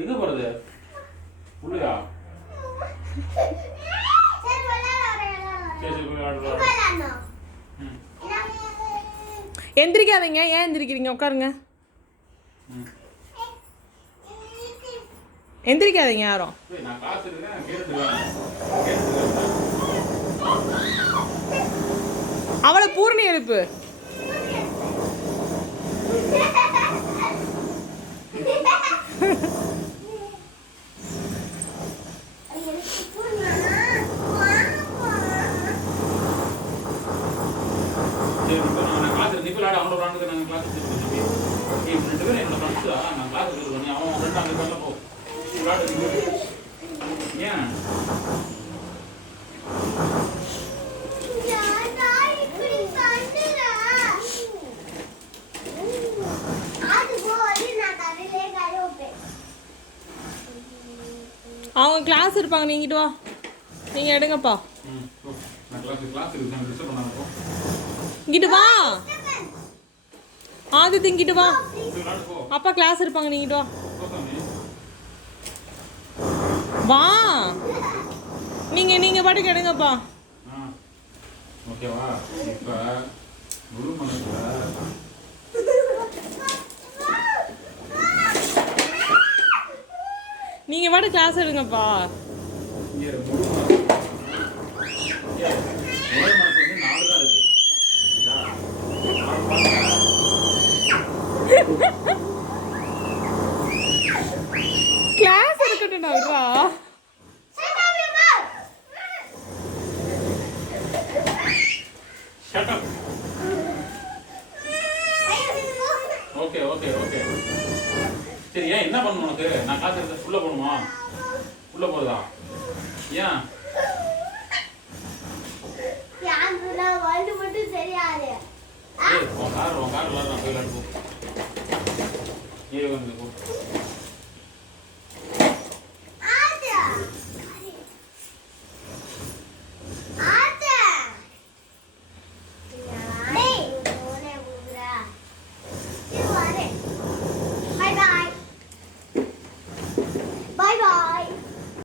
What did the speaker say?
எங்க போறது உள்ளயா எந்திரிக்காதீங்க. ஏன் எந்திரிக்கிறீங்க? உட்காருங்க. எந்திரிக்காதீங்க யாரும். அவளை பூர்ணி எழுப்பு. அவங்க கிளாஸ் இருப்பாங்க. நீங்கிட்டு வா. நீங்க எடுங்கப்பா. இங்கிட்டு வா. ஆதித்து இங்கிட்டு வா. அப்பா கிளாஸ் இருப்பாங்க. நீங்கிட்டு வா. வா. நீங்க பாட்டுக்கு எடுங்கப்பா. ஓகேவா? இப்ப முழு மனசுல நீங்க பாட்டு கிளாஸ் எடுங்கப்பா. கிளாஸ் எடுக்கட்டும்டா. விட்றா. ஓகே ஓகே ஓகே சரி. ஏன் என்ன பண்ணணும் உனக்கு? நான் காசு எடுத்து உள்ள போகணுமா? உள்ள போறதா? ஏன் உன் கார் விளாட்றான். போய் விளாட்டு போ.